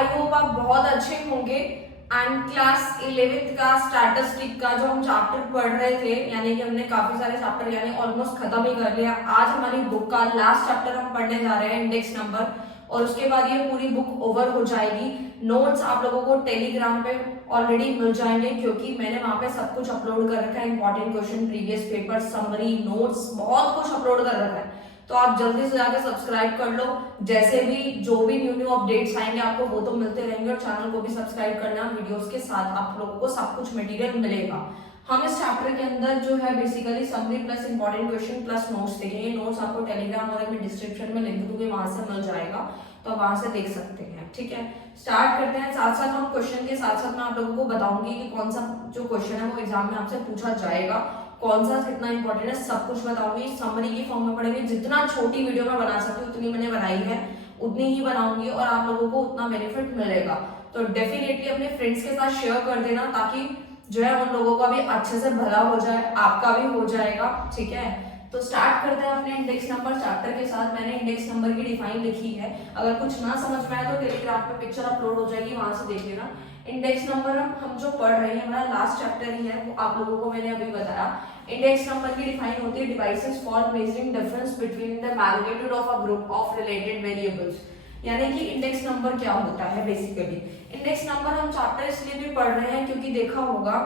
I hope आप बहुत अच्छे होंगे। एंड क्लास 11th का स्टैटिस्टिक का जो हम चैप्टर पढ़ रहे थे, यानी कि हमने काफी सारे चैप्टर यानी ऑलमोस्ट खत्म ही कर लिया। आज हमारी बुक का लास्ट चैप्टर हम पढ़ने जा रहे हैं, इंडेक्स नंबर, और उसके बाद ये पूरी बुक ओवर हो जाएगी। नोट्स आप लोगों को टेलीग्राम पे ऑलरेडी मिल जाएंगे, क्योंकि मैंने वहां पे सब कुछ अपलोड कर रखा है। Important question, previous paper, summary, notes, बहुत कुछ अपलोड कर रखा है। तो आप जल्दी से जाकर सब्सक्राइब कर लो। जैसे भी जो भी न्यू अपडेट्स आएंगे आपको वो तो मिलते रहेंगे, और चैनल को भी सब्सक्राइब करना। वीडियोस के साथ आप लोगों को सब कुछ मटेरियल मिलेगा। हम इस चैप्टर के अंदर जो है basically summary plus important question plus notes देखेंगे। नोट्स आपको टेलीग्राम और मैं डिस्क्रिप्शन में लिंक दूंगी, वहां से मिल जाएगा, तो आप वहां से देख सकते हैं। ठीक है, स्टार्ट करते हैं। साथ साथ हम क्वेश्चन के साथ साथ मैं आप लोगों को बताऊंगी कि कौन सा जो क्वेश्चन है वो एग्जाम में आपसे पूछा जाएगा, कौन सा कितना इंपॉर्टेंट है, सब कुछ बताऊंगी। समरी की फॉर्म में पढ़ेंगे। जितना छोटी वीडियो में बना सकती हूँ उतनी मैंने बनाई है, उतनी ही बनाऊंगी, और आप लोगों को उतना बेनिफिट मिलेगा। तो डेफिनेटली अपने फ्रेंड्स के साथ शेयर कर देना, ताकि जो है उन लोगों का भी अच्छे से भला हो जाए, आपका भी हो जाएगा। ठीक है, तो स्टार्ट करते हैं अपने इंडेक्स नंबर चैप्टर के साथ। मैंने इंडेक्स नंबर की डिफाइन लिखी है, अगर कुछ ना समझ में आए तो टेलीग्राम पे पिक्चर अपलोड हो जाएगी, वहां से देख लेना। इंडेक्स नंबर हम जो पढ़ रहे हैं, हमारा लास्ट चैप्टर ही है, वो आप लोगों को मैंने अभी बताया। इंडेक्स नंबर की डिफाइन होती है devices for measuring difference between the magnitude of a group of related variables. यानी कि इंडेक्स नंबर क्या होता है बेसिकली। इंडेक्स नंबर हम चैप्टर इसलिए भी पढ़ रहे हैं क्योंकि देखा होगा,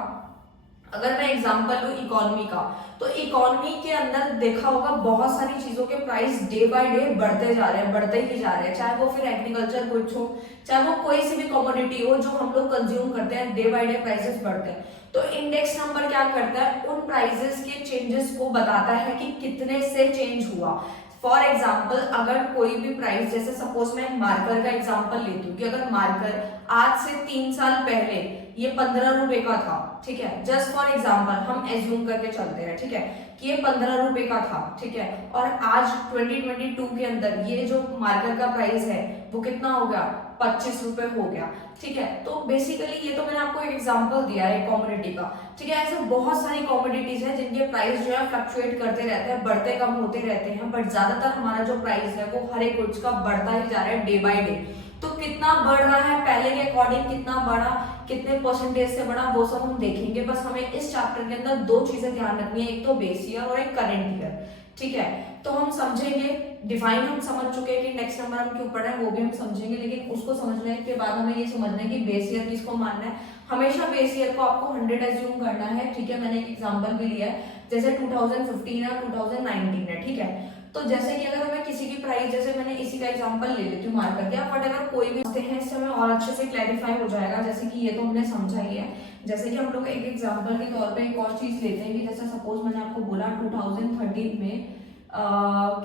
अगर मैं एग्जांपल लूं इकोनॉमी का, तो इकोनॉमी के अंदर देखा होगा बहुत सारी चीजों के प्राइस डे बाय डे बढ़ते जा रहे हैं, बढ़ते ही जा रहे हैं। चाहे वो फिर एग्रीकल्चर गुड्स हो, चाहे वो कोई सी भी कमोडिटी हो जो हम लोग कंज्यूम करते हैं, डे बाय डे प्राइसेस बढ़ते हैं। तो इंडेक्स नंबर क्या करता है, उन प्राइसेस के चेंजेस को बताता है कि कितने से चेंज हुआ। फॉर एग्जाम्पल, अगर कोई भी प्राइस, जैसे सपोज मैं मार्कर का एग्जाम्पल लेती हूँ कि अगर मार्कर आज से 3 साल पहले ये 15 रुपए का था, ठीक है, जस्ट फॉर एग्जाम्पल हम एज्यूम करके चलते हैं, ठीक है, कि ये 15 रुपए का था, ठीक है, और आज 2022 के अंदर ये जो मार्कर का प्राइस है वो कितना हो गया, 25 रुपए हो गया। ठीक है, तो बेसिकली ये तो मैंने आपको एक एग्जांपल दिया है कमोडिटी का। ठीक है, ऐसे बहुत सारी कमोडिटीज हैं जिनके प्राइस जो है फ्लक्चुएट करते रहते हैं, बढ़ते कम होते रहते हैं, बट ज्यादातर हमारा जो प्राइस है वो हर एक गुड्स का बढ़ता ही जा रहा है डे बाय डे। तो कितना बढ़ रहा है, पहले के अकॉर्डिंग कितना बढ़ा, कितने परसेंटेज से बढ़ा, वो सब हम देखेंगे। बस हमें इस चैप्टर के अंदर 2 चीजें ध्यान रखनी है, एक तो बेस ईयर और एक करंट ईयर। ठीक है, तो हम समझेंगे, डिफाइन हम समझ चुके हैं कि नेक्स्ट नंबर हम क्यों पढ़ रहे हैं वो भी हम समझेंगे, लेकिन उसको समझने के बाद हमें ये समझना है कि बेस ईयर किसको मानना है। हमेशा बेस ईयर को आपको 100 एज्यूम करना है। ठीक है, मैंने एक एग्जांपल भी लिया है, जैसे 2015 है, 2019 है। ठीक है, तो जैसे कि अगर हमें किसी की प्राइस, जैसे मैंने इसी का एग्जांपल ले लेती हूँ मार्कर के, बट अगर कोई भी हैं इससे हमें और अच्छे से क्लैरिफाई हो जाएगा। जैसे कि ये तो हमने समझा ही है, जैसे कि हम लोग एक एग्जांपल के तौर पे एक और चीज लेते हैं कि जैसे सपोज मैंने आपको बोला 2013 में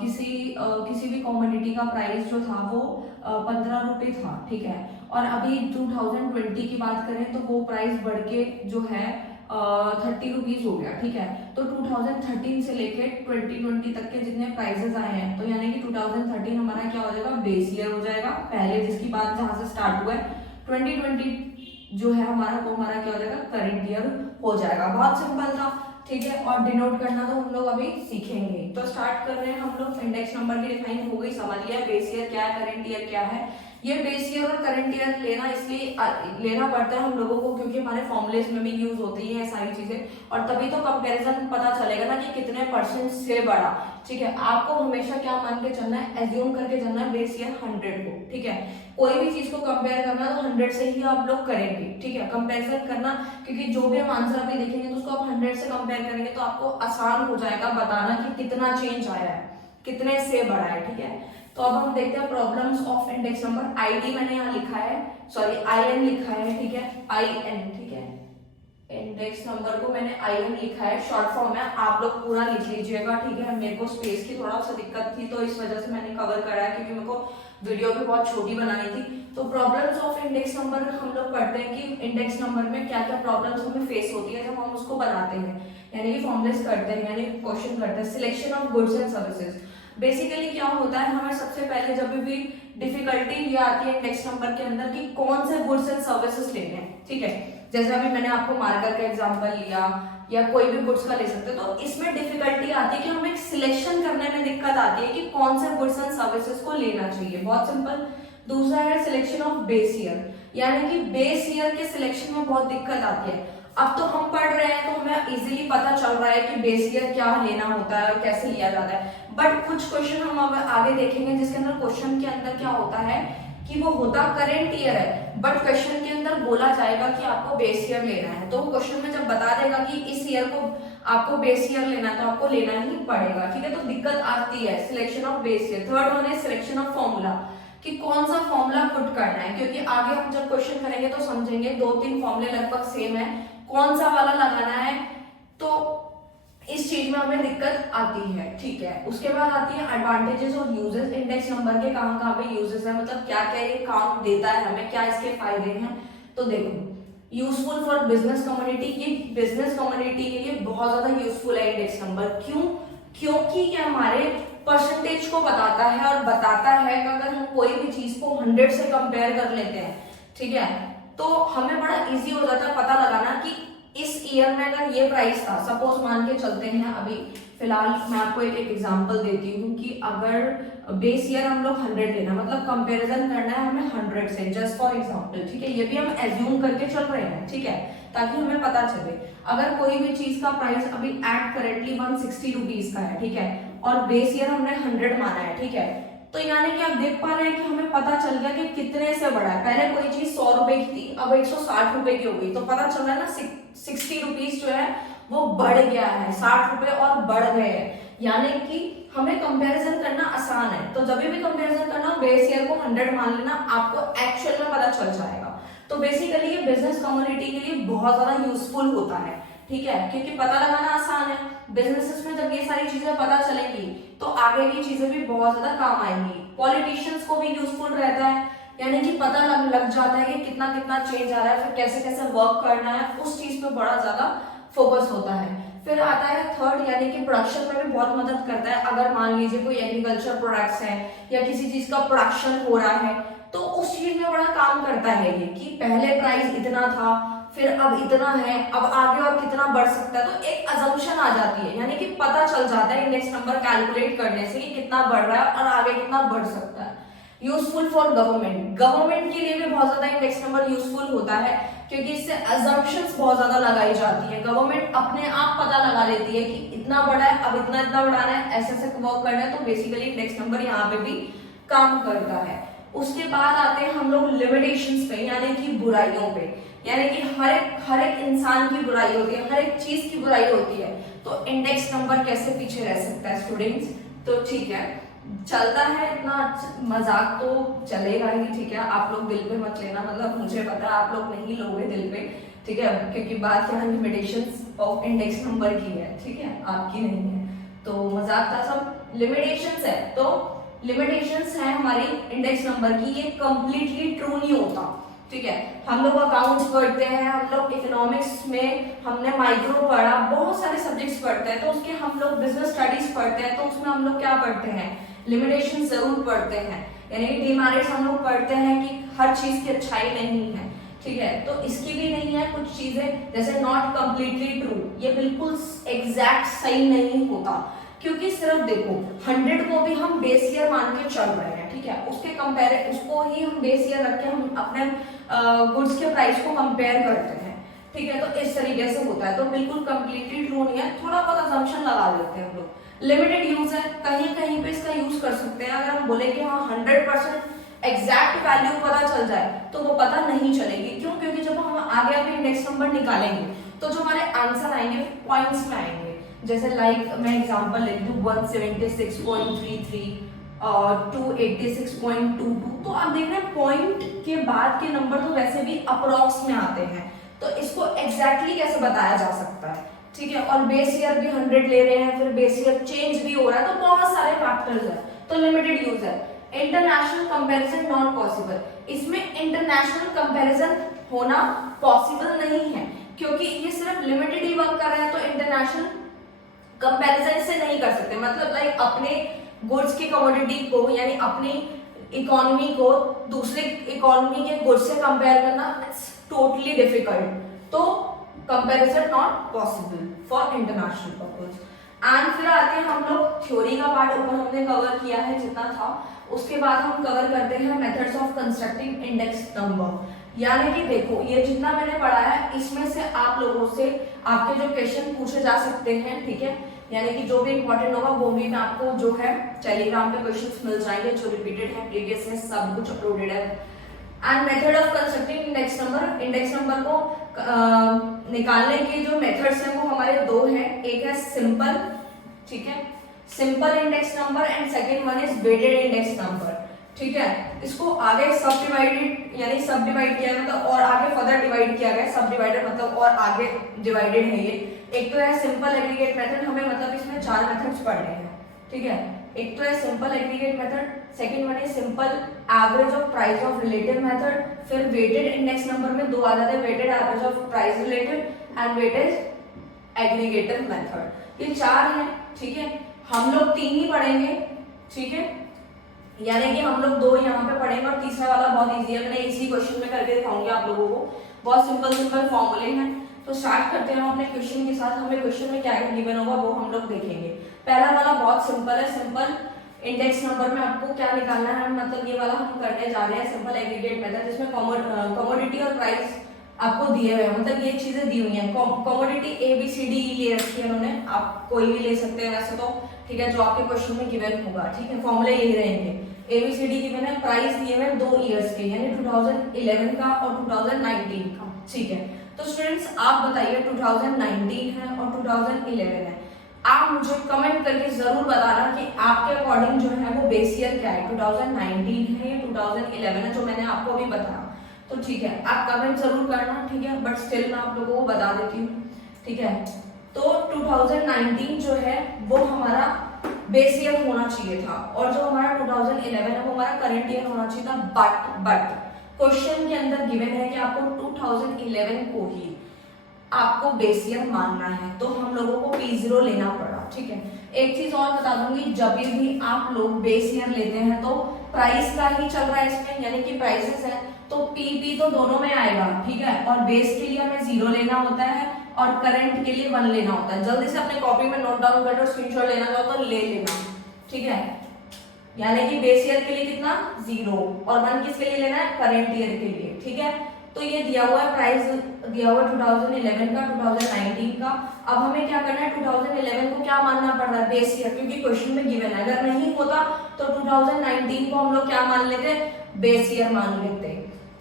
किसी भी कमोडिटी का प्राइस जो था वो 15 रुपए था। ठीक है, और अभी 2020 की बात करें तो वो प्राइस बढ़ के जो है 30 रुपीज हो गया। ठीक है, तो 2013 से लेके 2020 तक के जितने प्राइसेस आए हैं, तो यानी कि 2013 हमारा क्या हो जाएगा, बेस ईयर हो जाएगा, पहले जिसकी बात जहां से स्टार्ट हुआ है। 2020 जो है हमारा, वो हमारा क्या हो जाएगा, करंट ईयर हो जाएगा। बहुत सिंपल था। ठीक है, और डिनोट करना तो हम लोग अभी सीखेंगे। तो स्टार्ट कर रहे हैं हम लोग। इंडेक्स नंबर की डिफाइन हो गई, समझ लिया बेस ईयर क्या है, करंट ईयर क्या है। ये बेस ईयर और करंट ईयर लेना इसलिए लेना पड़ता है हम लोगों को क्योंकि हमारे फॉर्मूलेस में भी यूज होती है सारी चीजें, और तभी तो कंपैरिजन पता चलेगा ना कि कितने परसेंट से बढ़ा। ठीक है, आपको हमेशा क्या मान के चलना है, एज्यूम करके चलना है बेस ईयर 100 को। ठीक है, कोई भी चीज को कंपेयर करना है तो 100 से ही आप लोग करेंगे। ठीक है, कंपेरिजन करना, क्योंकि जो भी हम आंसर अभी देखेंगे तो उसको आप 100 से कंपेयर करेंगे तो आपको आसान हो जाएगा बताना कि कितना चेंज आया है, कितने से बढ़ा है। ठीक है, तो अब हम देखते हैं problems of index number. ID मैंने यहाँ लिखा है, सॉरी IN लिखा है। ठीक है, IN। ठीक है, इंडेक्स नंबर को मैंने IN लिखा है, शॉर्ट फॉर्म है, आप लोग पूरा लिख लीजिएगा। ठीक है, मेरे को स्पेस की थोड़ा सा दिक्कत थी तो इस वजह से मैंने कवर करा है, क्योंकि मेरे को वीडियो भी बहुत छोटी बनानी थी। तो प्रॉब्लम्स ऑफ इंडेक्स नंबर हम लोग पढ़ते हैं कि इंडेक्स नंबर में क्या क्या प्रॉब्लम्स हमें फेस होती है जब हम उसको बनाते हैं, यानी कि फॉर्मुलेस करते हैं, यानी क्वेश्चन करते हैं। Selection of goods and services, basically क्या होता है, हमें सबसे पहले जब भी डिफिकल्टी ये आती है इंडेक्स नंबर के अंदर कि कौन से गुड्स एंड सर्विसेज लेने हैं। ठीक है, जैसे अभी मैंने आपको मार्कर का एग्जांपल लिया, या कोई भी गुड्स का ले सकते हो, तो इसमें डिफिकल्टी आती है कि हमें सिलेक्शन करने में दिक्कत आती है कि कौन से गुड्स एंड सर्विसेज को लेना चाहिए। बहुत सिंपल, दूसरा है सिलेक्शन ऑफ बेस ईयर, यानी कि बेस ईयर के सिलेक्शन में बहुत दिक्कत आती है। अब तो हम पढ़ रहे हैं तो हमें इजीली पता चल रहा है कि बेस ईयर क्या लेना होता है और कैसे लिया जाता है, बट कुछ क्वेश्चन हम अब आगे देखेंगे जिसके अंदर क्वेश्चन के अंदर क्या होता है कि वो होता करेंट ईयर है, बट क्वेश्चन के अंदर बोला जाएगा कि आपको बेस ईयर लेना है, तो क्वेश्चन में जब बता देगा कि इस ईयर को आपको बेस ईयर लेना है तो आपको लेना ही पड़ेगा, ठीक है। तो दिक्कत आती है selection of base year. Third one है सिलेक्शन ऑफ फॉर्मूला, कि कौन सा फॉर्मूला पुट करना है, क्योंकि आगे हम जब क्वेश्चन करेंगे तो समझेंगे 2-3 फॉर्मूले लगभग सेम है, कौन सा वाला लगाना है, तो इस चीज में हमें दिक्कत आती है, ठीक है। उसके बाद आती है एडवांटेजेस और यूजेस, इंडेक्स नंबर के कहां पे यूजेस है, मतलब क्या क्या ये काम देता है हमें, क्या इसके फायदे हैं। तो देखो यूजफुल फॉर बिजनेस कम्युनिटी, ये बिजनेस कम्युनिटी के लिए बहुत ज्यादा यूजफुल है इंडेक्स नंबर। क्यों? क्योंकि ये हमारे परसेंटेज को बताता है और बताता है कि अगर हम कोई भी चीज को 100 से कंपेयर कर लेते हैं, ठीक है, तो हमें बड़ा इजी हो जाता है पता लगाना कि इस ईयर में अगर ये प्राइस था, सपोज मान के चलते हैं, अभी फिलहाल मैं आपको एक एग्जांपल देती हूँ कि अगर बेस ईयर हम लोग 100 लेना, मतलब कंपैरिजन करना है हमें 100 से, जस्ट फॉर एग्जांपल, ठीक है, ये भी हम एज्यूम करके चल रहे हैं, ठीक है, ताकि हमें पता चले। अगर कोई भी चीज का प्राइस अभी एट करेंटली 160 रुपीज का है, ठीक है, और बेस ईयर हमने 100 माना है, ठीक है, तो यानी कि आप देख पा रहे हैं कि हमें पता चल गया कि कितने से बढ़ा है। पहले कोई चीज 100 रुपए की थी, अब 160 रुपए की हो गई, तो पता चल रहा है ना 60 रुपीज जो है वो बढ़ गया है, 60 रुपए और बढ़ गए हैं, यानी कि हमें कंपैरिजन करना आसान है। तो जब भी कंपैरिजन करना हो बेस ईयर को 100 मान लेना, आपको एक्चुअल में पता चल जाएगा। तो बेसिकली ये बिजनेस कम्युनिटी के लिए बहुत ज्यादा यूजफुल होता है, ठीक है, क्योंकि पता लगाना आसान है। बिजनेसेस में जब ये सारी चीजें पता चलेंगी तो आगे की चीजें भी बहुत ज्यादा काम आएंगी। पॉलिटिशियंस को भी यूजफुल रहता है, यानी कि पता लग जाता है कि कितना कितना चेंज आ रहा है, फिर कैसे कैसे वर्क करना है, उस चीज पे बड़ा ज्यादा फोकस होता है। फिर आता है थर्ड, यानी कि प्रोडक्शन में भी बहुत मदद करता है। अगर मान लीजिए कोई एग्रीकल्चर प्रोडक्ट्स हैं या किसी चीज का प्रोडक्शन हो रहा है, तो उस चीज में बड़ा काम करता है ये, कि पहले प्राइस इतना था, फिर अब इतना है, अब आगे और कितना बढ़ सकता है, तो एक अजम्पशन आ जाती है, यानी कि पता चल जाता है इंडेक्स नंबर कैलकुलेट करने से कि कितना बढ़ रहा है और आगे कितना बढ़ सकता है। यूजफुल फॉर गवर्नमेंट, गवर्नमेंट के लिए भी बहुत ज्यादा इंडेक्स नंबर यूजफुल होता है, क्योंकि इससे अजम्पशंस बहुत ज्यादा लगाई जाती है। गवर्नमेंट अपने आप पता लगा लेती है कि इतना बड़ा है, अब इतना इतना बढ़ाना है, ऐसे ऐसे वर्क करना है, तो बेसिकली इंडेक्स नंबर यहाँ पे भी काम करता है। उसके बाद आते हैं हम लोग लिमिटेशंस पे, यानी कि बुराइयों पे, यानी कि हर एक इंसान की बुराई होती है, हर एक चीज की बुराई होती है, तो इंडेक्स नंबर कैसे पीछे रह सकता है स्टूडेंट्स। तो ठीक है, चलता है, इतना मजाक तो चलेगा ही, ठीक है, आप लोग दिल पे मत लेना, मतलब मुझे पता है आप लोग नहीं लोगे दिल पे, ठीक है, क्योंकि बात यहाँ लिमिटेशंस ऑफ इंडेक्स नंबर की है, ठीक है, आपकी नहीं है, तो मजाक था सब। लिमिटेशंस है, तो लिमिटेशंस है हमारी इंडेक्स नंबर की, ये कंप्लीटली ट्रू नहीं होता, ठीक है। हम लोग अकाउंट्स पढ़ते हैं, हम लोग इकोनॉमिक्स में हमने माइक्रो पढ़ा, बहुत सारे सब्जेक्ट्स पढ़ते हैं, तो उसके हम लोग बिजनेस स्टडीज पढ़ते हैं, तो उसमें हम लोग क्या पढ़ते हैं, लिमिटेशन जरूर पढ़ते हैं, यानी कि डिमेरिट्स हम लोग पढ़ते हैं कि हर चीज की अच्छाई नहीं है, ठीक है, तो इसकी भी नहीं है कुछ चीजें, जैसे नॉट कंप्लीटली ट्रू, ये बिल्कुल एग्जैक्ट सही नहीं होता, क्योंकि सिर्फ देखो 100 को भी हम बेस ईयर मान के चल रहे हैं, ठीक है, उसको ही हम बेस ईयर रख के हम अपने गुड्स के प्राइस को कंपेयर करते हैं, ठीक है, तो इस तरीके से होता है, तो बिल्कुल कंप्लीटली ट्रू नहीं है, थोड़ा बहुत असम्पशन लगा लेते हैं हम लोग। लिमिटेड यूज है, कहीं कहीं पे इसका यूज कर सकते हैं, अगर हम बोले कि हाँ 100% एग्जैक्ट वैल्यू पता चल जाए तो वो पता नहीं चलेगी। क्यों? क्योंकि जब हम आगे आगे इंडेक्स नंबर निकालेंगे तो जो हमारे आंसर आएंगे पॉइंट्स में आएंगे, जैसे लाइक मैं एग्जांपल लेती हूँ 176.33 और 286.22, तो आप देख रहे हैं पॉइंट के बाद के नंबर तो वैसे भी अप्रोक्स में आते हैं, तो इसको एग्जैक्टली कैसे बताया जा सकता है, ठीक है, और बेस ईयर भी 100 ले रहे हैं, फिर बेस ईयर चेंज भी हो रहा है, तो बहुत सारे फैक्टर्स हैं, तो लिमिटेड यूज है। इंटरनेशनल कंपैरिजन नॉट पॉसिबल, इसमें इंटरनेशनल कंपैरिजन होना पॉसिबल नहीं है, क्योंकि ये सिर्फ लिमिटेड ही वर्क कर रहा है, तो इंटरनेशनल कंपैरिजन से नहीं कर सकते, मतलब लाइक अपने गुड्स की कमोडिटी को यानी अपनी इकोनॉमी को दूसरे इकोनॉमी के गुड्स से कंपेयर करना इट्स टोटली डिफिकल्ट, तो comparison not possible for international purpose. And फिर आते हैं हम लोग थ्योरी का पार्ट, ऊपर हमने कवर किया है जितना था, उसके बाद हम कवर करते हैं methods of constructing index number. यानी कि देखो ये जितना मैंने पढ़ा है इसमें से आप लोगों से आपके जो क्वेश्चन पूछे जा सकते हैं, ठीक है, यानी कि जो भी इंपॉर्टेंट होगा वो भी मैं आपको जो है टेलीग्राम पे क्वेश्चंस मिल जाएंगे, जो रिपीटेड है प्रीवियस है, सब कुछ अपलोडेड है। And method of constructing index number, index number को निकालने के जो मेथड्स हैं वो हमारे दो हैं, एक है सिंपल, ठीक है, simple index number, and second one is weighted index number, ठीक है। इसको आगे सब डिवाइडेड यानी सब डिवाइड किया गया मतलब और आगे फर्दर डिवाइड किया गया, सब डिवाइडेड मतलब और आगे डिवाइडेड है ये। एक तो है सिंपल एग्रीगेट मेथड, हमें मतलब इसमें 4 मेथड्स पढ़ने हैं, ठीक है। एक तो है simple aggregate method, second one is simple average of price of relative method, फिर वेटेड इंडेक्स नंबर में 2 आ जाते हैं, weighted average of price relative and weighted aggregative method. ये 4 हैं, ठीक है। हम लोग 3 ही पढ़ेंगे, ठीक है, यानी कि हम लोग 2 यहाँ पे पढ़ेंगे और तीसरा वाला बहुत इजी है, मैंने इसी क्वेश्चन में करके दिखाऊंगी आप लोगों को, बहुत सिंपल फॉर्मूले हैं। तो स्टार्ट करते हैं हम अपने क्वेश्चन के साथ। हमें क्वेश्चन में क्या क्या गिवन होगा वो हम लोग देखेंगे। पहला वाला बहुत सिंपल है, सिंपल इंडेक्स नंबर में आपको क्या निकालना है, मतलब ये वाला हम करने जा रहे हैं सिंपल एग्रीगेट मेथड, जिसमें कमोडिटी और प्राइस आपको दिए हुए हैं, मतलब ये चीजें दी हुई हैं। कमोडिटी ABCD ले रखी है उन्होंने, आप कोई भी ले सकते हैं वैसे तो, ठीक है, जो आपके क्वेश्चन में गिवन होगा, ठीक है, फॉर्मूले यही रहेंगे। ABCD गिवन है, प्राइस दिए हुए 2 ईयर्स के, यानी 2011 का और 2019 का, ठीक है। तो स्टूडेंट्स आप बताइए 2019 है और 2011 है, आप मुझे कमेंट करके जरूर बताना कि आपके अकॉर्डिंग जो है वो बेस ईयर क्या है, 2019 है या 2011 है, जो मैंने आपको अभी बताया। तो ठीक है, आप कमेंट जरूर करना, ठीक है, बट स्टिल मैं आप लोगों को बता देती हूँ, ठीक है। तो 2019 जो है वो हमारा बेस ईयर होना चाहिए था, और जो हमारा 2011 है वो हमारा करंट ईयर होना चाहिए था। बट क्वेश्चन के अंदर गिवन है कि आपको 2011 को ही आपको बेस ईयर मानना है, तो हम लोगों को P0 लेना पड़ा, ठीक है। एक चीज और बता दूंगी, जब भी आप लोग बेस ईयर लेते हैं तो प्राइस का ही चल रहा है इसमें, यानी कि प्राइसेस है तो PP तो दोनों में आएगा, ठीक है, और बेस के लिए हमें 0 लेना होता है और करंट के लिए 1 लेना होता है। जल्दी से अपने कॉपी में नोट डाउन कर लो, स्क्रीनशॉट लेना चाहो तो ले लेना, ठीक है। यानी कि बेस ईयर के लिए कितना 0 और 1 किसके लिए लेना है, करंट ईयर के लिए, ठीक है। तो ये दिया हुआ है, प्राइस दिया हुआ 2011 का, 2019 का। अब हमें क्या करना है, 2011 को क्या मानना पड़ रहा है, बेस ईयर, क्योंकि क्वेश्चन में गिवन है। अगर नहीं होता तो 2019 को हम लोग क्या मान लेते, बेस ईयर मान लेते,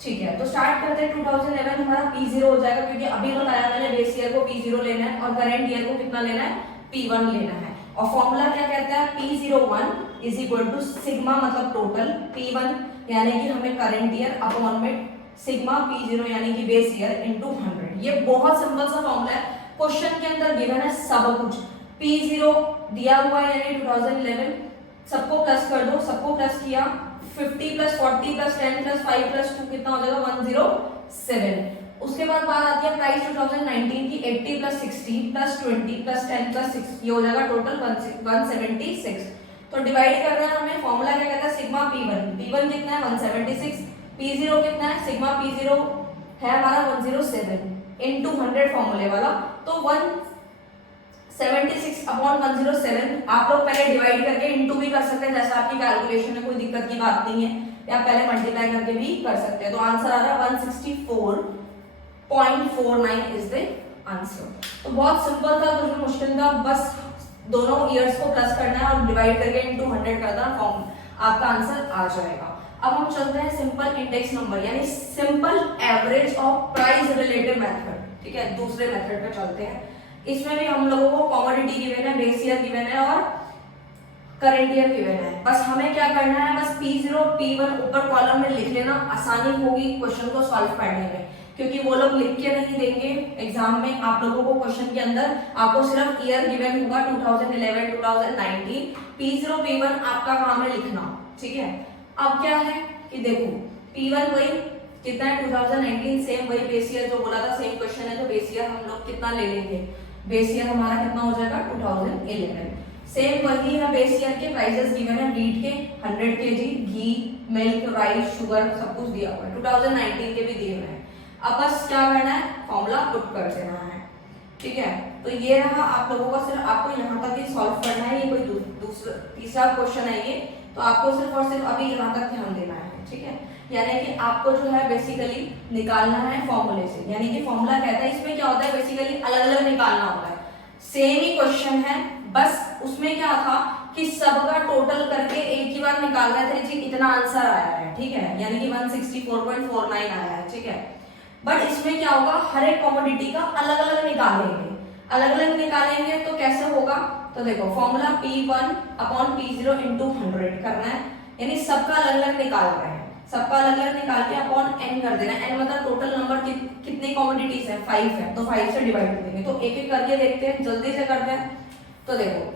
ठीक है। तो स्टार्ट करते हैं, 2011 हमारा P0 हो जाएगा, क्योंकि अभी बताया मैंने बेस ईयर को P0 लेना है और करंट ईयर को कितना लेना है, P1 लेना है। और फॉर्मूला क्या कहता है, P01 is equal to sigma मतलब टोटल P1 यानी कि हमें करंट ईयर अपॉन में सिग्मा P0 यानी कि बेस ईयर इनटू 100। ये बहुत सिंपल सा फॉर्मूला है, क्वेश्चन के अंदर गिवन है सब कुछ। P0 दिया हुआ है यानी 2011, सबको प्लस कर दो, सबको प्लस किया, 50 प्लस 40 प्लस 10 प्लस 5 प्लस 2 कितना हो जाएगा, 107। उसके बाद बात आती है प्राइस 2019 की, 80 प्लस 60 प्लस 20 प्लस 10 प्लस 6, ये हो जाएगा टोटल 176। तो डिवाइड कर रहे हैं हमें, फॉर्मूला क्या कहता है, सिग्मा P1 कितना है 176, P0 कितना है, सिग्मा P0 है हमारा 107 इनटू 100 फॉर्मूले वाला, तो 176 अपॉन 107। आप लोग पहले डिवाइड करके इनटू भी कर सकते हैं, जैसा आपकी कैलकुलेशन में कोई दिक्कत की बात नहीं है, या पहले मल्टीप्लाई करके भी कर सकते हैं। तो आंसर आ रहा है 164.49 इज द आंसर। तो बहुत सिंपल था, कुछ भी मुश्किल था, बस दोनों ईयर्स को प्लस करना है और डिवाइड करके इनटू 100 कर देना, फॉर्म आपका आंसर आ जाएगा। अब हम चलते हैं सिंपल इंडेक्स नंबर यानी simple average of price relative method, ठीक है, दूसरे मेथड पे चलते हैं। इसमें भी हम लोगों को कमोडिटी गिवन है, बेस ईयर गिवन है और करंट ईयर गिवन है। बस हमें क्या करना है, बस P0 P1 ऊपर कॉलम में लिख लेना, आसानी होगी क्वेश्चन को सॉल्व करने में, क्योंकि वो लोग लिख के नहीं देंगे एग्जाम में। आप लोगों को क्वेश्चन के अंदर आपको सिर्फ ईयर गिवन होगा 2011 2019, P0 P1 आपका काम है लिखना, ठीक है। अब क्या है कि देखो P1 वही कितना है 2019, सेम वही बेस ईयर जो बोला था, सेम क्वेश्चन है, तो बेस ईयर हम लोग कितना ले लेंगे, बेस ईयर हमारा कितना हो जाएगा 2011। सेम वही है बेस ईयर के, प्राइसेस गिवन है वीट के 100 kg, घी, मिल्क, राइस, शुगर सब कुछ दिया हुआ है, 2019 के भी दिए हुए हैं। अब बस क्या करना है, फॉर्मूला पुट कर देना है, ठीक है। तो ये रहा आप लोगों का, सिर्फ आपको यहाँ तक ही सॉल्व करना है, ये कोई दूसरा तीसरा क्वेश्चन है ये, तो आपको सिर्फ और सिर्फ अभी यहाँ तक ध्यान देना है, ठीक है। यानी कि आपको जो है बेसिकली निकालना है फॉर्मूले से, यानी कि फॉर्मूला कहता है इसमें क्या होता है, बेसिकली अलग अलग निकालना होता है, सेम ही क्वेश्चन है, बस उसमें क्या था कि सबका टोटल करके एक ही बार निकाल रहे थे जी, इतना आंसर आया है, ठीक है, यानी कि 164.49 आया है, ठीक है। बट इसमें क्या होगा, हर एक कमोडिटी का अलग अलग निकालेंगे, अलग अलग निकालेंगे तो कैसे होगा, तो देखो formula P1 upon P0 into 100 करना है, यानी सबका अलग अलग निकाल रहे हैं, सबका अलग अलग निकाल के अपॉन n कर देना, n मतलब टोटल नंबर कितनी कमोडिटीज है, 5 है, तो 5 से डिवाइड कर देंगे। तो एक एक करके देखते हैं, जल्दी से करते हैं। तो देखो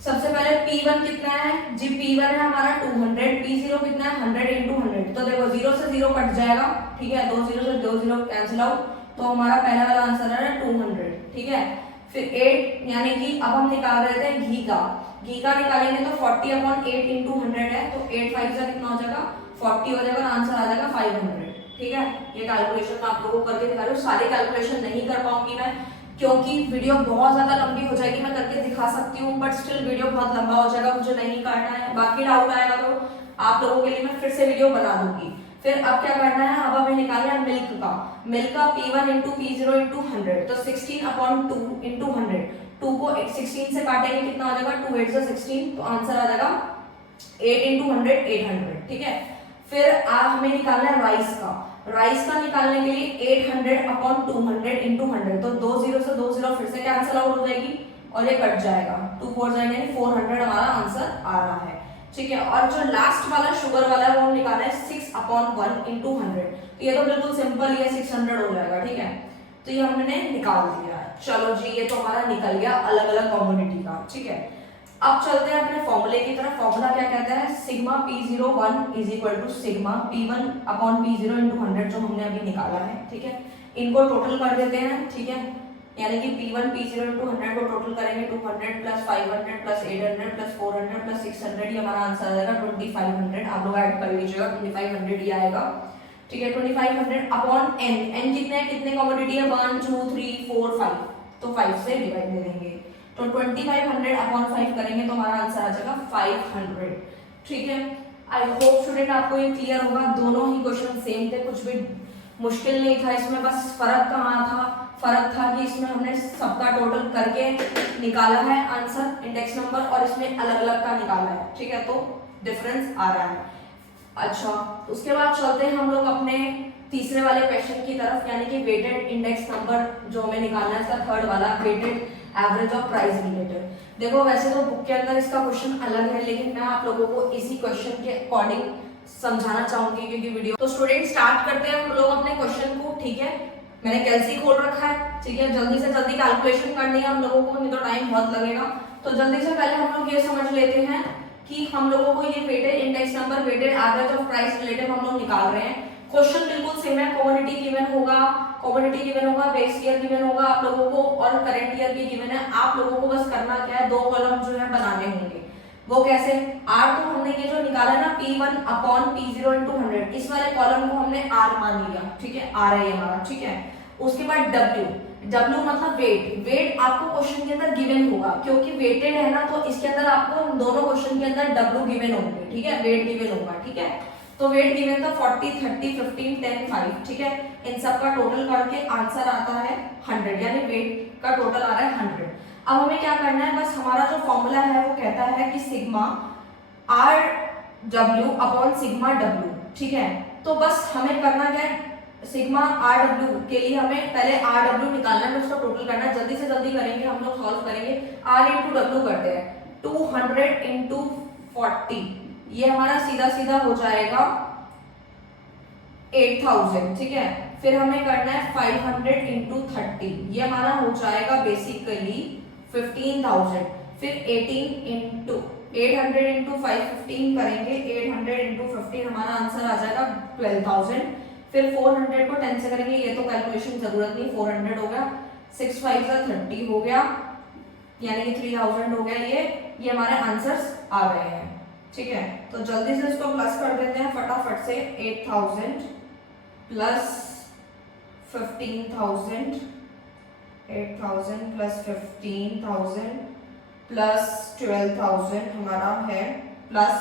सबसे पहले P1 कितना है जी, P1 है हमारा 200, P0 कितना है 100 इंटू 100, तो देखो 0 से 0 कट जाएगा, ठीक है, 2 0 से 2 0 कैंसिल आउट, तो हमारा पहला वाला आंसर है 200, ठीक है। फिर 8, यानी कि अब हम निकाल रहे थे घी का निकालेंगे तो 40 अपॉन 8 इंटू 100 है, तो 8 5 से कितना हो जाएगा 40 हो जाएगा, आंसर आ जाएगा 500, ठीक है। ये कैलकुलेशन मैं आप लोगों को करके दिखा रही हूँ, सारी कैलकुलेशन नहीं कर पाऊंगी मैं क्योंकि वीडियो बहुत ज्यादा लंबी हो जाएगी, मैं करके दिखा सकती हूँ बट स्टिल वीडियो बहुत लंबा हो जाएगा, मुझे नहीं करना है। बाकी डाउट आएगा तो आप लोगों के लिए मैं फिर से वीडियो बना दूंगी। फिर अब क्या करना है, अब हमें निकालना है मिल्क का P1 इंटू P0 इंटू 100, तो 16 अपॉन 2 इंटू 100, 2 को 16 से काटेंगे कितना हो जाएगा, 2 8 से 16, तो आंसर आ जाएगा 8 इंटू 100 800, ठीक है। फिर हमें निकालना है राइस का निकालने के लिए 800 अपॉन 200 इंटू 100, तो 2 0 से 2 0 फिर से कैंसिल आउट हो जाएगी और ये कट जाएगा, 2 4 जाएंगे, 400 हमारा आंसर आ रहा है, ठीक है। और जो लास्ट वाला शुगर वाला है वो हम निकालना है 6 अपॉन 1 इंटू 100, तो ये तो बिल्कुल सिंपल ही है, 600 हो जाएगा, ठीक है। तो ये हमने निकाल दिया। चलो जी, ये तो हमारा निकल गया अलग अलग कॉमोडिटी का, ठीक है। अब चलते हैं अपने फॉर्मूले की तरफ। फॉर्मूला क्या कहता है, sigma P01 is equal to sigma P1 upon P0 into 100, जो हमने अभी निकाला है, ठीक है। इनको टोटल कर देते हैं, ठीक है, यानी कि P1 P0 इंटू 100 को टोटल करेंगे, 200 प्लस 500 प्लस 800 प्लस 400 प्लस 600, ये हमारा आंसर आ जाएगा 2500। आप लोग ऐड कर लीजिएगा, 2500 ही आएगा, ठीक है। 2500 अपॉन n कितने कमोडिटी है, 1 2 3 4 5, तो 5 से डिवाइड दे देंगे, तो 2500 अपॉन 5 करेंगे तो हमारा आंसर आ जाएगा 500, ठीक है। आई होप स्टूडेंट आपको ये क्लियर होगा, दोनों ही क्वेश्चन सेम थे, कुछ भी मुश्किल नहीं था इसमें, बस फर्क कहाँ था, फर्क था कि इसमें हमने सबका टोटल करके निकाला है आंसर इंडेक्स नंबर, और इसमें अलग अलग का निकाला है, ठीक है, तो डिफरेंस आ रहा है। अच्छा, उसके बाद चलते हैं हम लोग अपने तीसरे वाले क्वेश्चन की तरफ, यानी कि वेटेड इंडेक्स नंबर जो हमें निकालना है, इसका थर्ड वाला weighted average of price related. देखो वैसे तो बुक के अंदर इसका क्वेश्चन अलग है, लेकिन मैं आप लोगों को इसी क्वेश्चन के अकॉर्डिंग समझाना चाहूंगी क्योंकि वीडियो। तो स्टूडेंट स्टार्ट करते हैं हम लोग अपने क्वेश्चन को, ठीक है। मैंने कैलसी खोल रखा है, ठीक है, जल्दी से जल्दी कैलकुलेशन करनी है हम लोगों को, नहीं तो टाइम बहुत लगेगा। तो जल्दी से पहले हम लोग ये समझ लेते हैं कि हम लोगों को ये weighted index number, weighted average of price related हम लोग निकाल रहे हैं। क्वेश्चन बिल्कुल सेम है, कमोडिटी गिवन होगा, बेस ईयर गिवन होगा आप लोगों को, और करंट ईयर भी गिवन है। आप लोगों को बस करना क्या है, 2 कॉलम जो है बनाने होंगे। वो कैसे, आर तो हमने ये जो निकाला ना P1 अपॉन P0 इंटू 100, इस वाले कॉलम को हमने आर मान लिया, ठीक है, आर है हमारा, ठीक है। उसके बाद W मतलब वेट आपको क्वेश्चन के अंदर गिवन होगा, क्योंकि वेटेड है ना, तो इसके अंदर आपको दोनों क्वेश्चन के अंदर W गिवन होंगे, ठीक है, वेट गिवन होगा, ठीक है। तो वेट गिवन था 40 30 15 10 5, ठीक है। इन सब का टोटल करके आंसर आता है 100, यानी वेट का टोटल आ रहा है 100। अब हमें क्या करना है, बस हमारा जो फॉर्मूला है वो कहता है कि sigma RW upon sigma W, ठीक है। तो बस हमें करना क्या है, सिग्मा RW के लिए हमें पहले RW निकालना है, उसका टोटल करना है। जल्दी से जल्दी करेंगे हम लोग, सॉल्व करेंगे। R इंटू W करते हैं, 200 इंटू 40, ये हमारा सीधा सीधा हो जाएगा 8000, ठीक है। फिर हमें करना है 500 इंटू 30, ये हमारा हो जाएगा बेसिकली 15000। फिर 800 इंटू 515 करेंगे, 800 इंटू 15 हमारा आंसर आ जाएगा 12000। फिर 400 को 10 से करेंगे, ये तो कैलकुलेशन जरूरत नहीं, 400 हो गया, 6 5 से 30 हो गया, यानी कि 3000 हो गया। ये हमारे आंसर्स आ गए हैं, ठीक है। तो जल्दी से इसको प्लस कर देते हैं फटाफट से, 8000 प्लस 15000 8,000 प्लस 15,000 प्लस 12,000 हमारा है, प्लस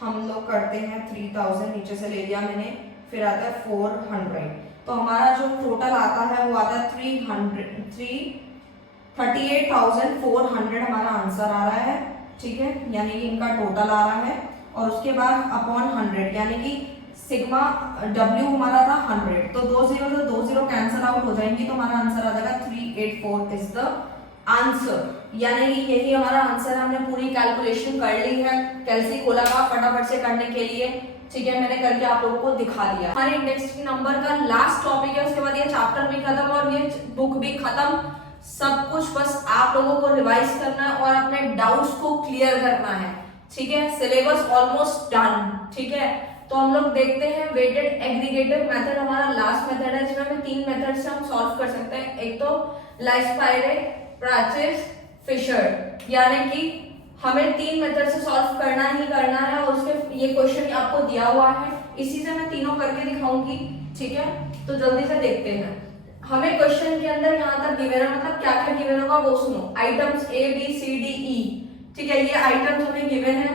हम लोग करते हैं 3,000, नीचे से ले लिया मैंने, फिर आता है 400। तो हमारा जो टोटल आता है वो आता है 38,400 हमारा आंसर आ रहा है, ठीक है, यानी कि इनका टोटल आ रहा है। और उसके बाद अपॉन 100, यानी कि सिग्मा W हमारा था 100, तो 2 0 कैंसिल आउट हो जाएंगी, तो हमारा आंसर आ जाएगा 384 इज द आंसर। यानी कि यही हमारा आंसर है। हमने पूरी कैलकुलेशन कर ली है, कैलसी खोला का फटाफट से करने के लिए, ठीक है, मैंने करके आप लोगों को दिखा दिया। हमारे इंडेक्स नंबर का लास्ट टॉपिक है, उसके बाद ये चैप्टर भी खत्म और ये बुक भी खत्म, सब कुछ बस आप लोगों को रिवाइज करना है और अपने डाउट्स को क्लियर करना है, ठीक है। सिलेबस ऑलमोस्ट डन, ठीक है। तो हम लोग देखते हैं वेटेड एग्रीगेटिव मेथड, हमारा लास्ट मेथड है जिसमें हमें 3 मेथड से हम सॉल्व कर सकते हैं। एक तो लाइस्पायरे, प्राचिस, फिशर, यानी कि हमें 3 मेथड से सॉल्व करना ही करना है। और उसके ये क्वेश्चन आपको दिया हुआ है, इसी से मैं तीनों करके दिखाऊंगी, ठीक है। तो जल्दी से देखते हैं। हमें क्वेश्चन के अंदर यहाँ तक गिवन है, मतलब क्या क्या गिवन होगा वो सुनो। Items A B C D E, ठीक है, ये आइटम्स हमें गिवन है।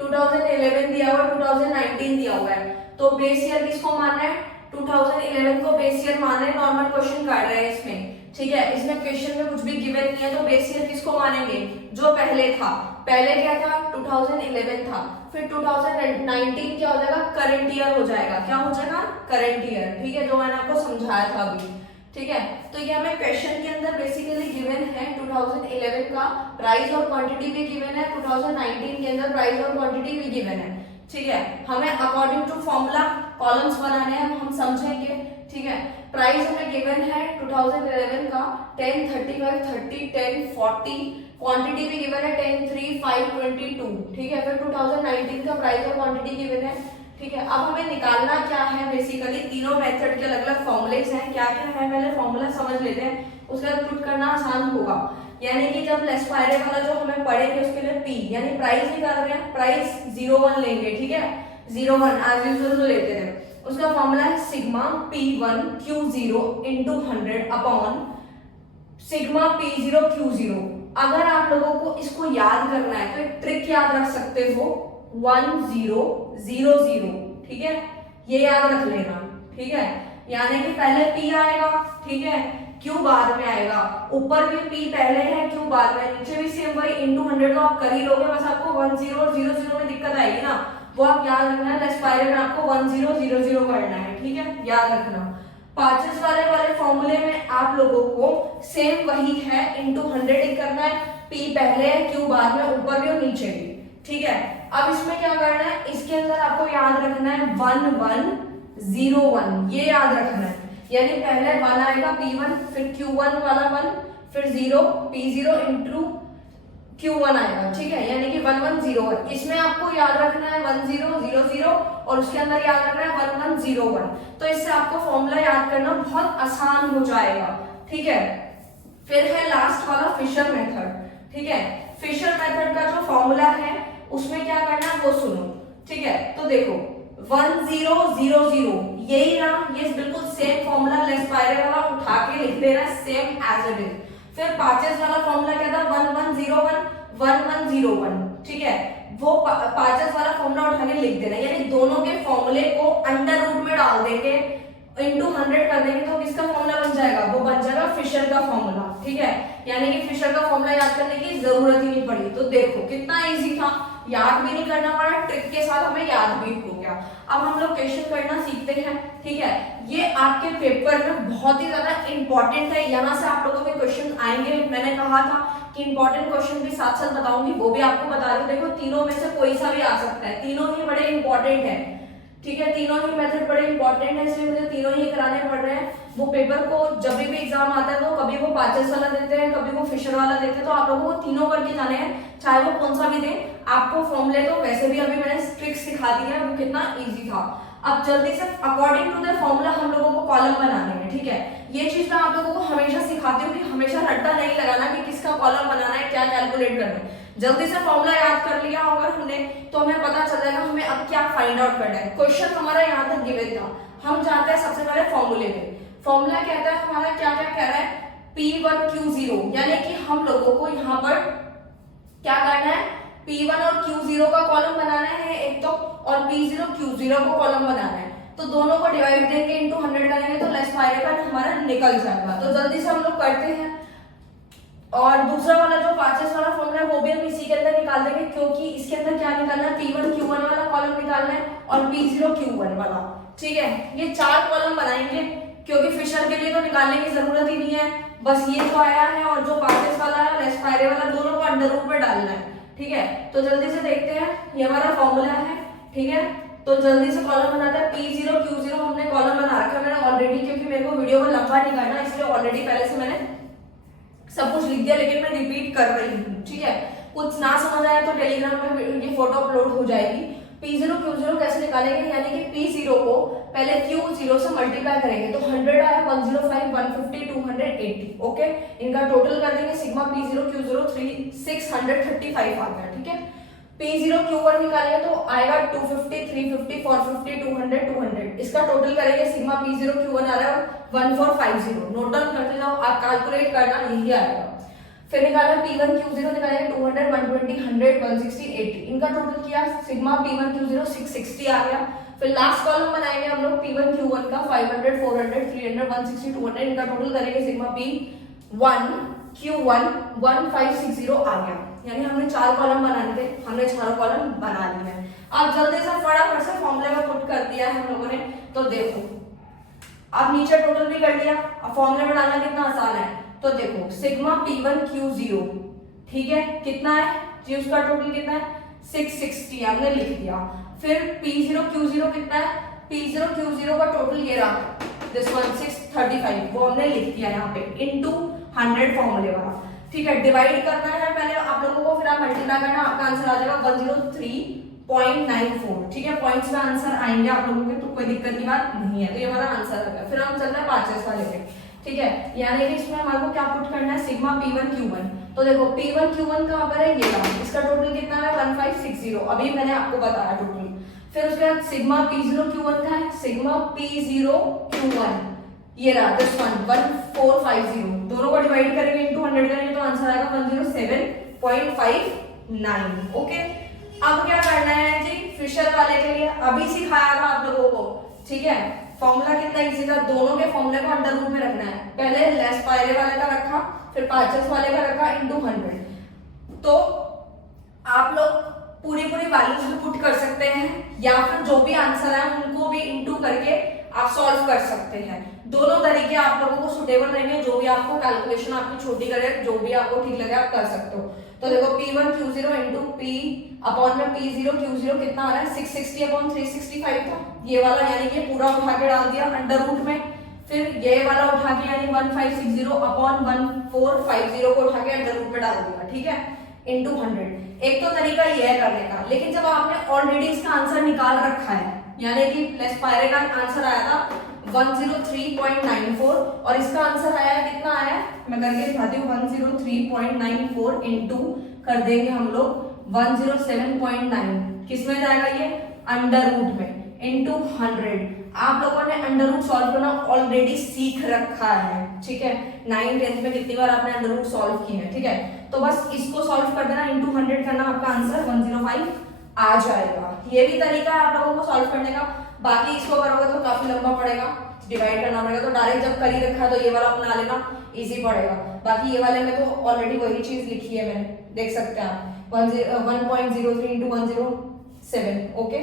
2011 दिया हुआ है, 2019 दिया हुआ है, तो बेस ईयर किसको मानना है? 2011 को बेस ईयर मान रहे हैं, नॉर्मल क्वेश्चन कर रहे हैं इसमें, ठीक है। इसमें क्वेश्चन में कुछ भी गिवन नहीं है, तो बेस ईयर किसको मानेंगे? जो पहले था। पहले क्या था? 2011 था। फिर 2019 क्या हो जाएगा? करंट ईयर हो जाएगा। क्या हो जाएगा? करंट ईयर, ठीक है, जो मैंने आपको समझाया था अभी, ठीक है। तो ये हमें क्वेश्चन के अंदर बेसिकली गिवन है 2011 का प्राइस और क्वांटिटी भी गिवन है, 2019 के अंदर प्राइस और क्वांटिटी भी गिवन है, ठीक है। हमें अकॉर्डिंग टू फॉर्मूला कॉलम्स बनाने हैं, हम समझेंगे, ठीक है। प्राइस हमें गिवन है 2011 का 10, 35, 30, 10, 40, क्वांटिटी भी गिवन है 10, 3, 5, 22, ठीक है। फिर 2019 का प्राइस और क्वांटिटी गिवन है, ठीक है। अब हमें निकालना क्या है? बेसिकली तीनों मेथड के अलग अलग फॉर्मूलेस हैं। क्या क्या है पहले फॉर्मूला समझ लेते हैं, उसके बाद पुट करना आसान होगा। यानी कि जब लेस्पायरे वाला जो हमें पढ़ेंगे उसके लिए P, यानी प्राइस निकाल रहे हैं, प्राइस 01 लेंगे, ठीक है, 01 एज यूजुअल जो लेते हैं। उसका फॉर्मूला है sigma P1 Q0 into 100 upon sigma P0 Q0। अगर आप लोगों को इसको याद करना है तो एक ट्रिक याद रख सकते हो, 1 0 0 0, ठीक है, ये याद रख लेना, ठीक है। यानी कि पहले P आएगा, ठीक है, Q बाद में आएगा, ऊपर भी P पहले है, Q बाद में, नीचे भी सेम वही into 100 तो आप कर ही लोगे, बस आपको 1 0 और 0 0 में दिक्कत आएगी ना, वो आप याद रखना है। लेस्पायरे में आपको 1 0 0 0 करना है, ठीक है, याद रखना। पाचेस वाले फॉर्मूले में आप लोगों को सेम वही है, into 100 ही करना है, P पहले है, Q बाद में, ऊपर भी और नीचे भी, ठीक है। अब इसमें क्या करना है? इसके अंदर आपको याद रखना है 1 1 0 1, ये याद रखना है। यानी पहले 1 आएगा P1, फिर Q1 वाला 1, फिर 0 P0 इंटू Q1 आएगा, ठीक है, यानी कि 1 1 0 1। इसमें आपको याद रखना है 1 0 0 0 और उसके अंदर याद रखना है 1 1 0 1। तो इससे आपको फॉर्मूला याद करना बहुत आसान हो जाएगा, ठीक है। फिर है लास्ट वाला फिशर मेथड, ठीक है। फिशर मेथड का जो फॉर्मूला है उसमें क्या करना है वो सुनो, ठीक है। तो देखो 1 0 0 0 यही रहा, ये बिल्कुल सेम फॉर्मूला लेस्पायरे वाला उठा के लिख देना सेम एज इट इज। फिर पाचेस वाला फॉर्मूला क्या था? 1 1 0 1 1 1 0 1, ठीक है, वो पाचेस वाला फॉर्मूला उठा के लिख देना। यानी दोनों के फॉर्मूले को अंडर रूट में डाल देंगे, into 100 कर देंगे, तो किसका फॉर्मूला बन जाएगा? वो बन जाएगा फिशर का फॉर्मूला, ठीक है। यानी कि फिशर का फॉर्मूला याद करने की जरूरत ही नहीं पड़ी। तो देखो कितना इजी था, याद भी नहीं करना पड़ा, ट्रिक के साथ हमें याद भी हो गया। अब हम लोग क्वेश्चन करना सीखते हैं, ठीक है। ये आपके पेपर में बहुत ही ज्यादा इंपॉर्टेंट है, यहाँ से आप लोगों के क्वेश्चन आएंगे। मैंने कहा था कि इंपॉर्टेंट क्वेश्चन भी साथ साथ बताऊंगी, वो भी आपको बता रही हूँ। देखो तीनों में से कोई सा भी आ सकता है, तीनों ही बड़े इंपॉर्टेंट है, ठीक है, तीनों ही मेथड बड़े इंपॉर्टेंट है, इसलिए मुझे तीनों ही कराने पड़ रहे हैं। वो पेपर को जब भी एग्जाम आता है तो कभी वो पाचेस वाला देते हैं, कभी वो फिशर वाला देते हैं, तो आप लोगों को तीनों करके जाने हैं, चाहे वो कौन सा भी दे। आपको फॉर्मूले तो वैसे भी अभी मैंने ट्रिक्स सिखा दी है, वो कितना इजी था। अब जल्दी से अकॉर्डिंग टू द फॉर्मूला हम लोगों को कॉलम बनाने हैं, ठीक है। ये चीज मैं आप लोगों को हमेशा सिखाती हूँ कि हमेशा रट्टा नहीं लगाना कि किसका कॉलम बनाना है, क्या कैलकुलेट करना है। जल्दी से फॉर्मूला याद कर लिया होगा हमने तो हमें पता चल जाएगा हमें अब क्या फाइंड आउट करना है। क्वेश्चन हमारा यहाँ तक गिवन था, हम जाते हैं सबसे पहले फॉर्मूले में। फॉर्मूला कहता है हमारा क्या क्या कह रहा है, P1Q0, यानी कि हम लोगों को यहाँ पर क्या करना है, P1 और Q0 का कॉलम बनाना है एक तो, और P0 Q0 को कॉलम बनाना है। तो दोनों को डिवाइड देंगे इनटू 100 करेंगे तो लेस पाइरेबल हमारा निकल जाएगा। तो जल्दी से हम लोग करते हैं। और दूसरा वाला जो पाचेस वाला फॉर्मूला है वो भी हम इसी के अंदर निकाल देंगे, क्योंकि इसके अंदर क्या निकालना है, P1 Q1 वाला कॉलम निकालना है और P0 Q1 वाला। ठीक है, ये 4 कॉलम बनाएंगे, क्योंकि फिशर के लिए तो निकालने की जरूरत ही नहीं है, बस ये तो आया है और जो पाचेस वाला है लेस पायरे वाला दोनों को अंडर रूट में डालना है। ठीक है, तो जल्दी से देखते हैं, ये हमारा फॉर्मूला है। ठीक है, तो जल्दी से कॉलम बनाते हैं। P0 Q0 हमने कॉलम बना रखा है मैंने ऑलरेडी, क्योंकि मेरे को वीडियो को लंबा नहीं करना, इसलिए ऑलरेडी पहले से मैंने सब कुछ लिख दिया, लेकिन मैं रिपीट कर रही हूँ। ठीक है, कुछ ना समझ आया तो टेलीग्राम में ये फोटो अपलोड हो जाएगी। P0 Q0 कैसे निकालेंगे, यानी कि P0 को पहले Q0 से मल्टीप्लाई करेंगे तो 100 आया, 105, 150, 280। ओके, इनका टोटल कर देंगे, सिग्मा P0 Q0 635 आ गया। ठीक है, P0 Q1 निकालेंगे तो आएगा 250, 350, 450, 200, 200। इसका टोटल करेंगे, सिग्मा P0 Q1 आ रहा है 1450। नोट डाउन करते जाओ, आप कैलकुलेट करना, यही आएगा। फिर निकाला P1 Q0 निकालेंगे 200, 120, 100, 160, 80। इनका टोटल किया, सिग्मा P1 Q0 660 आ गया। फिर लास्ट कॉलम बनाएंगे हम लोग P1 Q1 का 500, 400, 300, 160, 200। इनका टोटल करेंगे, सिग्मा P1 Q1 1560 आ गया। यानी हमने 4 कॉलम बनाने थे, हमने 4 कॉलम बना लिए हैं। अब जल्दी से फटाफट से फॉर्मूले में पुट कर दिया है हम लोगों ने। तो देखो, अब नीचे टोटल भी कर लिया, अब फॉर्मूले में डालना कितना आसान है। तो देखो, सिग्मा P1 Q0, ठीक है, कितना है जी, उसका टोटल कितना है 660, हमने लिख दिया। फिर P0 Q0 कितना है, P0 Q0 का टोटल ये रहा, दिस वन 635, वो हमने लिख दिया यहाँ पे इनटू 100 फॉर्मूले वाला। ठीक है, डिवाइड करना है पहले आप लोगों को, फिर आप मल्टीप्लाई करना, आपका आंसर आ जाएगा 103.94। ठीक है, पॉइंट्स में आंसर आएंगे आप लोगों के, तो कोई दिक्कत की बात नहीं है। तो ये हमारा आंसर आ गया। फिर हम चलते हैं पाचेस वाले पे। ठीक है, यानी कि इसमें हमारे को क्या पुट करना है, सिग्मा P1 Q1। तो देखो, P1 Q1 कहां पर है, ये रहा, इसका टोटल कितना है 1560, अभी मैंने आपको बताया टोटल। फिर उसके बाद सिग्मा P0 Q1 का है, सिग्मा P0 Q1 ये रहा, दिस वन 1450। दोनों को डिवाइड करेंगे इनटू 100 करेंगे तो आंसर आएगा 107.59। ओके, अब क्या करना है जी, फिशर वाले के लिए अभी सिखाया था आप लोगों को। ठीक है, फॉर्मूला कितना इजी था, दोनों के फॉर्मूले को अंडर रूट में रखना है। पहले लेस पायरे वाले का रखा, फिर पाचेस वाले का रखा इनटू 100। तो आप लोग पूरी वैल्यूज भी पुट कर सकते हैं, या फिर जो भी आंसर है उनको भी इनटू करके आप सॉल्व कर सकते हैं। दोनों तरीके आप लोगों को सुटेबल रहेंगे, जो भी आपको कैलकुलेशन आपकी छोटी करे, जो भी आपको ठीक लगे आप कर सकते हो। तो देखो, P1 Q0 into P upon में P0 Q0 कितना आ रहा है, 660 अपॉन 365 था ये वाला, यानी कि पूरा उठा के डाल दिया अंडर रूट में। फिर ये वाला उठा के, यानी 1560 अपॉन 1450 को उठा के अंडर रूट में डाल दिया। ठीक है, इंटू 100। एक तो तरीका ये है करने का, लेकिन जब आपने ऑलरेडी इसका आंसर निकाल रखा है, यानी कि लेस पायरे का आंसर आया था 103.94 और इसका आंसर आया है, कितना आया है मैं करके दिखाती हूँ, 103.94 इंटू कर देंगे हम लोग 107.9, किसमें जाएगा ये, अंडर रूट में, इंटू 100। आप लोगों ने अंडर रूट सॉल्व करना ऑलरेडी सीख रखा है। ठीक है, 9th 10th में कितनी बार आपने अंडर रूट सॉल्व किए हैं। ठीक है, तो बस इसको सॉल्व कर देना, इंटू 100 करना, आपका आंसर 105 आ जाएगा। ये भी तरीका है आप लोगों को सॉल्व करने का। बाकी इसको करोगे तो काफी लंबा पड़ेगा, डिवाइड करना पड़ेगा, तो डायरेक्ट जब कर ही रखा है तो ये वाला अपना लेना, इजी पड़ेगा। बाकी ये वाले में तो ऑलरेडी वही चीज लिखी है मैंने, देख सकते हैं आप 1.03 इंटू 107। ओके,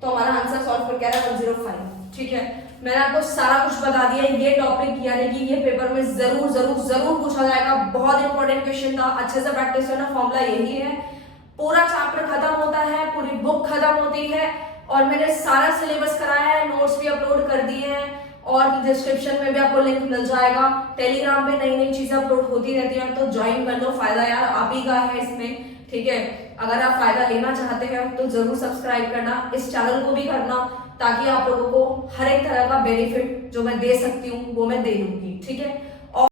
तो हमारा आंसर सॉल्व करके आ रहा है 105। ठीक है, मैंने आपको सारा कुछ बता दिया। ये टॉपिक यानी कि ये पेपर में जरूर जरूर जरूर पूछा जाएगा, बहुत इंपॉर्टेंट क्वेश्चन था, अच्छे से प्रैक्टिस करना। फॉर्मूला यही है, पूरा चैप्टर खत्म होता है, पूरी बुक खत्म होती है, और मैंने सारा सिलेबस कराया है, नोट्स भी अपलोड कर दिए हैं, और डिस्क्रिप्शन में भी आपको लिंक मिल जाएगा। टेलीग्राम पे नई नई चीजें अपलोड होती रहती हैं, तो ज्वाइन कर लो, फायदा यार आप ही का है इसमें। ठीक है, अगर आप फायदा लेना चाहते हैं तो जरूर सब्सक्राइब करना, इस चैनल को भी करना, ताकि आप लोगों को हर एक तरह का बेनिफिट जो मैं दे सकती हूँ वो मैं दे दूंगी। ठीक है,